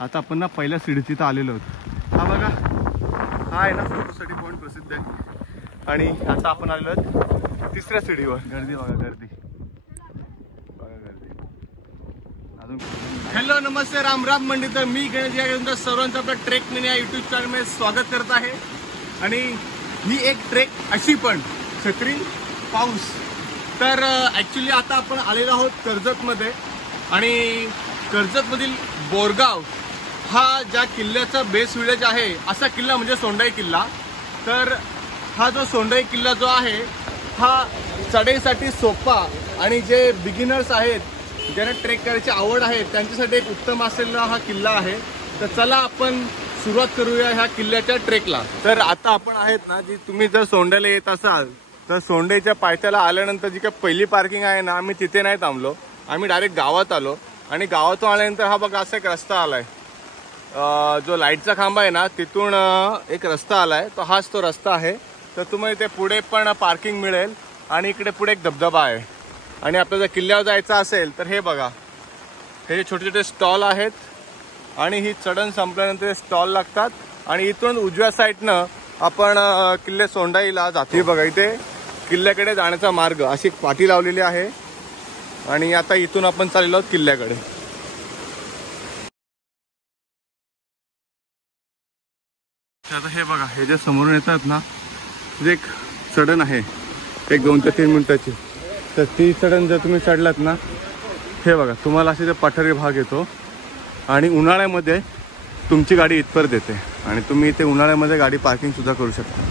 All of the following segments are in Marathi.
आता आपण ना पहिल्या सीडीची इथं आलेलो आहोत। हा बघा, हा आहे ना फोटोसाठी पॉईंट प्रसिद्ध आहे। आणि आता आपण आलेलो आहोत तिसऱ्या सीडीवर। गर्दी बघा, गर्दी बघा, गर्दी अजून। हॅलो नमस्ते, राम राम मंडळी। तर मी गणेश या तुमच्या सर्वांचं आपल्या ट्रेक या यूट्यूब चॅनलमध्ये स्वागत करत आहे। आणि ही एक ट्रेक अशी पण छत्री पाऊस। तर ॲक्च्युली आता आपण आलेलो आहोत कर्जतमध्ये आणि कर्जतमधील बोरगाव हा ज्या किल्ल्याचा बेस विलेज आहे असा किल्ला म्हणजे सोंडाई किल्ला। तर हा जो सोंडाई किल्ला जो आहे हा चढाईसाठी सोपा आणि जे बिगिनर्स आहेत ज्यांना ट्रेक करायची आवड आहे त्यांच्यासाठी एक उत्तम असलेला हा किल्ला आहे। तर चला आपण सुरुवात करूया ह्या किल्ल्याच्या ट्रेकला। तर आता आपण आहेत ना, जी तुम्ही जर सोंड्याला येत असाल तर सोंडेच्या पायथ्याला आल्यानंतर जी काही पहिली पार्किंग आहे ना, आम्ही तिथे नाही थांबलो, आम्ही डायरेक्ट गावात आलो। आणि गावातून आल्यानंतर हा बघा असा एक रस्ता आलाय, जो लाईटचा खांबा आहे ना तिथून एक रस्ता आलाय, तो हाच तो रस्ता आहे। तर तुम्हाला इथे पुढे पण पार्किंग मिळेल आणि इकडे पुढे एक धबधबा आहे। आणि आपल्याला जर किल्ल्यावर जायचं असेल तर हे बघा, हे जे छोटे छोटे स्टॉल आहेत आणि ही चढण संपल्यानंतर स्टॉल लागतात आणि इथून उजव्या साईडनं आपण किल्ले सोंडाईला जातो। हे बघा, इथे किल्ल्याकडे जाण्याचा मार्ग अशी एक पाटी लावलेली आहे आणि आता इथून आपण चाललेलो आहोत किल्ल्याकडे। आता हे बघा, हे जे समोरून येतात ना, जे एक चढण आहे एक 2 ते 3 मिनिटाची। तर ती चढण जर तुम्ही चढलात ना, हे बघा तुम्हाला असे ते पठारी भाग येतो आणि उन्हाळ्यामध्ये तुमची गाडी इथपर्यंत येते आणि तुम्ही इथे उन्हाळ्यामध्ये गाडी पार्किंग सुद्धा करू शकता।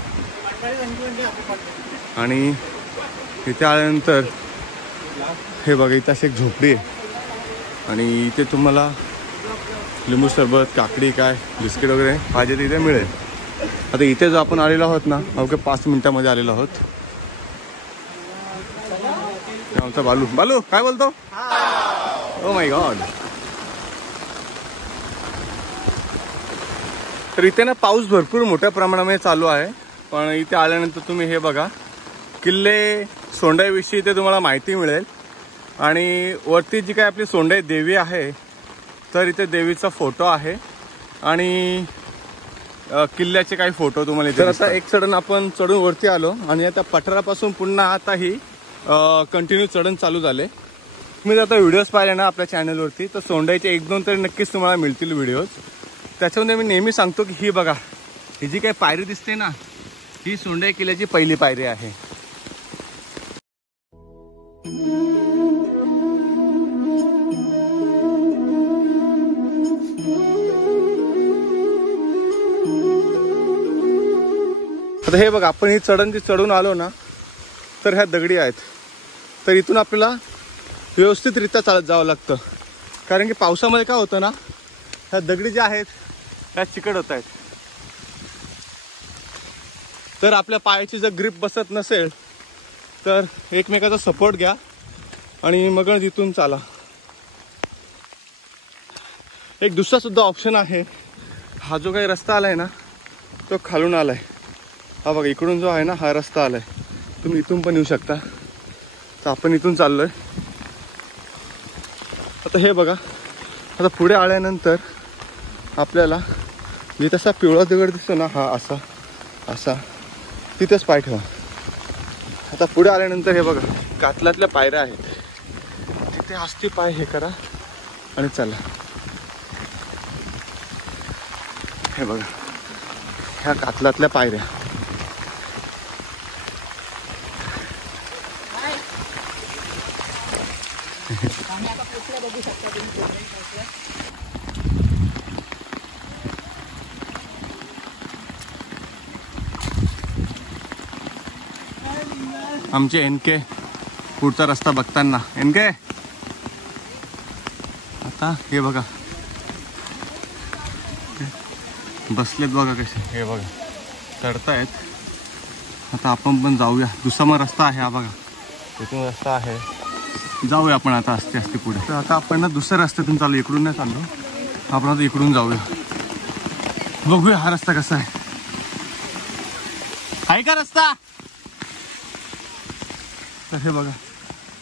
आणि इथे आल्यानंतर हे बघा, इथे अशी एक झोपडी आहे आणि इथे तुम्हाला लिंबू सरबत, काकडी, काय बिस्किट वगैरे पाहिजे ते इथे मिळेल। आता इथे जो आपण आलेलो आहोत ना, अवघ्या 5 मिनिटांमध्ये आलेलो आहोत। आमचा बालू, बालू काय बोलतो? Oh my God. तर इथे ना पाऊस भरपूर मोठ्या प्रमाणामध्ये चालू आहे, पण इथे आल्यानंतर तुम्ही हे बघा, किल्ले सोंडाईविषयी इथे तुम्हाला माहिती मिळेल। आणि वरती जी काय आपली सोंडाई देवी आहे तर इथे देवीचा फोटो आहे आणि किल्ल्याचे काही फोटो तुम्हाला इथे। तर आता एक चढण आपण चढून वरती आलो आणि आता पठारापासून पुन्हा आता ही कंटिन्यू चढण चालू झाले। तुम्ही जर आता व्हिडिओज पाहिले ना आपल्या चॅनलवरती तर सोंडाईचे 1-2 तरी नक्कीच तुम्हाला मिळतील व्हिडिओज। त्याच्यामध्ये मी नेहमी सांगतो की ही बघा, ही जी काही पायरी दिसते ना, ही सोंडाई किल्ल्याची पहिली पायरी आहे। आता हे बघा, आपण ही चढण जी चढून आलो ना तर ह्या दगडी आहेत। तर इथून आपल्याला व्यवस्थितरित्या चालत जावं लागतं, कारण की पावसामध्ये काय होतं ना, ह्या दगडी ज्या आहेत त्या चिकट होत आहेत। तर आपल्या पायाची जर ग्रिप बसत नसेल तर एकमेकाचा सपोर्ट घ्या आणि मग तिथून चाला। एक दुसरा सुद्धा ऑप्शन आहे, हा जो काही रस्ता आलाय ना तो खालून आलाय। हा बघा, इकडून जो आहे ना हा रस्ता आलाय, तुम्ही इथून पण येऊ शकता। तर आपण इथून चाललोय। आता हे बघा, आता पुढे आल्यानंतर आपल्याला जे तसा पिवळा दगड दिसतो ना, हा असा असा, तिथेच पाय ठेवा। आता पुढे आल्यानंतर हे बघा, कातलातल्या पायऱ्या आहेत, तिथे हस्ती पाय हे करा आणि चला। हे बघा, ह्या कातलातल्या पायऱ्या। आमचे एनके पुढचा रस्ता बघताना, एनके आता हे बघा बसलेत बघा कसे, हे बघा चढतायत। आता आपण पण जाऊया, दुसरा मग रस्ता आहे हा बघा, इथून रस्ता आहे, जाऊया आपण आता आस्ते आस्ते पुढे। तर आता आपण ना दुसऱ्या रस्त्यातून चालू, इकडून नाही चाललो आपण, आता इकडून जाऊया, बघूया हा रस्ता कसा आहे का रस्ता। तर हे बघा,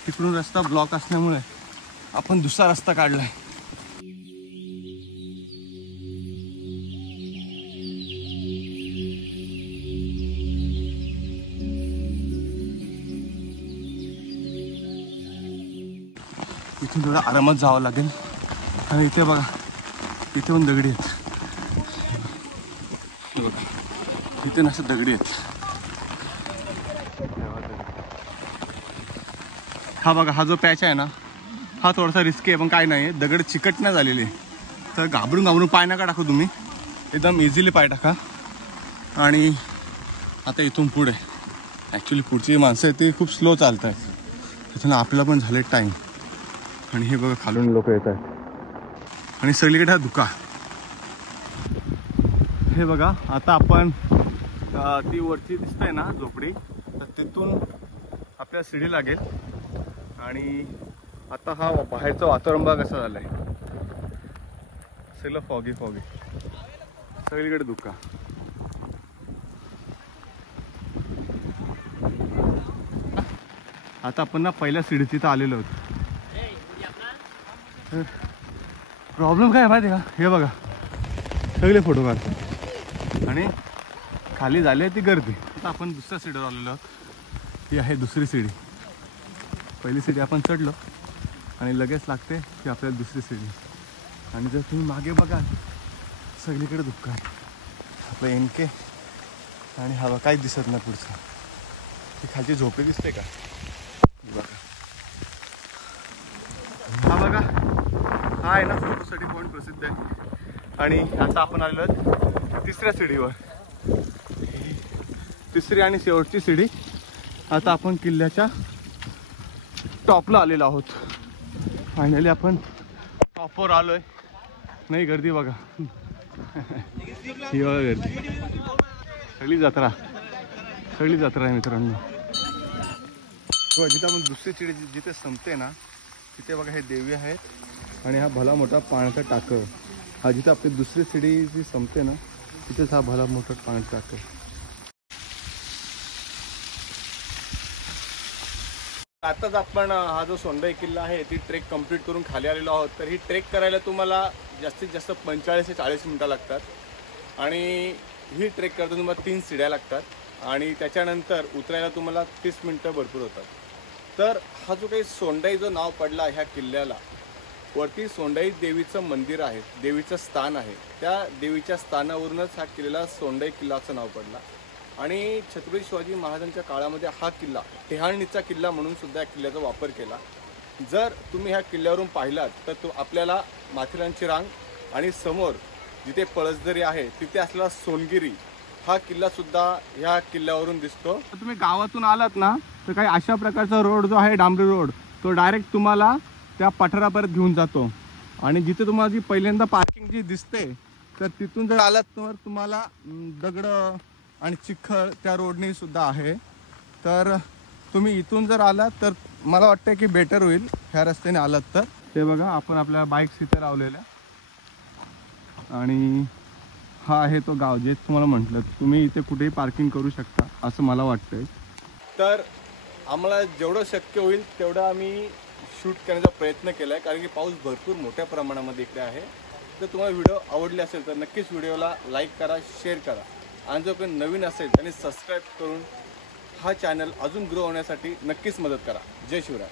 तिकडून रस्ता ब्लॉक असल्यामुळे आपण दुसरा रस्ता काढलाय। इथून थोडं आरामात जावं लागेल. आणि इथे बघा, इथे पण दगडी आहेत. हे बघा, इथे नसं दगडी आहेत. हा बघा, हा जो पॅच आहे ना, हा थोडासा रिस्की आहे, पण काय नाही, दगड चिकट नाही झालेले. तर घाबरून पाय नका टाकू तुम्ही, एकदम इझिली पाय टाका. आणि आता इथून पुढे ॲक्च्युली पुढची माणसं आहेत ती खूप स्लो चालत आहेत, त्याच्यानं आपल्याला पण झाले टाईम. आणि हे बघा, खालून लोक येत आहेत आणि सगळीकडे हा धुका. हे बघा, आता आपण ती वरची दिसतंय ना झोपडी, तर तिथून आपल्या सीडी लागेल. आणि आता हा बाहेरचं वातावरण बघा कसं झालंय, सगळं फॉगी सगळीकडे धुका. आता आपण ना पहिल्या सीडीची तर आलेलो आहोत. प्रॉब्लेम काय आहे माहिती आहे का, हे बघा सगळे फोटो काढतात आणि खाली झाली ती गर्दी. आता आपण दुसऱ्या सीडीवर आलेलो आहोत. ही आहे दुसरी सीडी. पहिली सीडी आपण चढलो आणि लगेच लागते की आपल्याला दुसरी सीडी. आणि जर तुम्ही मागे बघा, सगळीकडे धुक्का आहे. आपलं एनके आणि हवा काहीच दिसत नाही पुढचं. ती खालची झोपडी दिसते का बघा. हा बघा, हा आहे ना फोटोसाठी पॉईंट प्रसिद्ध आहे. आणि आता आपण आलेलो आहोत तिसऱ्या सीडीवर. तिसरी आणि शेवटची सीडी. आता आपण किल्ल्याच्या टॉपला आलेलो आहोत. फायनली आपण टॉपवर आलोय. नाही गर्दी बघा, ही बघा गर्दी. सगळी जत्रा आहे मित्रांनो. जिथं आपण दुसरी सीडी जिथे संपते ना, तिथे बघा हे देवी आहेत आणि हा भला मोठा पाण्याचा टाकं. हा जिथं आपली दुसरी सीडी जी संपते ना, तिथेच हा भला मोठा पाण्याचा टाकं. आताच आपण हा जो सोंडाई किल्ला आहे ती ट्रेक कंप्लीट करून खाली आलेलो आहोत. तर ही ट्रेक करायला तुम्हाला जास्तीत जास्त 45 ते 40 मिनटं लागतात. आणि ही ट्रेक करता तुम्हाला 3 सीड्या लागतात. आणि त्याच्यानंतर उतरायला तुम्हाला 30 मिनटं भरपूर होतात. तर हा जो काही सोंडाई जो नाव पडला ह्या किल्ल्याला, वरती सोंडाई देवीचं मंदिर आहे, देवीचं स्थान आहे. त्या देवीच्या स्थानावरूनच हा किल्ल्याला सोंडाई किल्ला असं नाव पडला. आणि छत्रपती शिवाजी महाराजांच्या काळामध्ये हा किल्ला टेहाळणीचा किल्ला म्हणून सुद्धा या किल्ल्याचा वापर केला. जर तुम्ही ह्या किल्ल्यावरून पाहिलात तर तो आपल्याला माथेरानची रांग आणि समोर जिथे पळसदरी आहे तिथे असलेला सोनगिरी हा किल्ला सुद्धा ह्या किल्ल्यावरून दिसतो. तुम्ही गावातून आलात ना, तर काही अशा प्रकारचा रोड जो आहे, डांबरी रोड, तो डायरेक्ट तुम्हाला त्या पठारापर्यंत घेऊन जातो. आणि जिथे तुम्हाला जी पहिल्यांदा पार्किंग जी दिसते, तर तिथून जर आलात तर तुम्हाला दगड आणि चिखल त्या रोडने सुद्धा आहे. तर तुम्ही इथून जर आलात तर मला वाटतं की बेटर होईल ह्या रस्त्याने आलात तर. ते बघा, आपण आपल्या बाईक्स इथे लावलेल्या. आणि हा आहे तो गाव जे तुम्हाला म्हटलं, तुम्ही इथे कुठेही पार्किंग करू शकता असं मला वाटतंय. तर आम्हाला जेवढं शक्य होईल तेवढं आम्ही शूट करण्याचा प्रयत्न केला आहे, कारण की पाऊस भरपूर मोठ्या प्रमाणामध्ये इकडे आहे. तर तुम्हाला व्हिडिओ आवडले असेल तर नक्कीच व्हिडिओला लाईक करा, शेअर करा. आणि जो कोणी नवीन असेल त्यांनी सबस्क्राईब करून हा चॅनल अजून ग्रो होण्यासाठी नक्कीच मदत करा. जय शिवराय.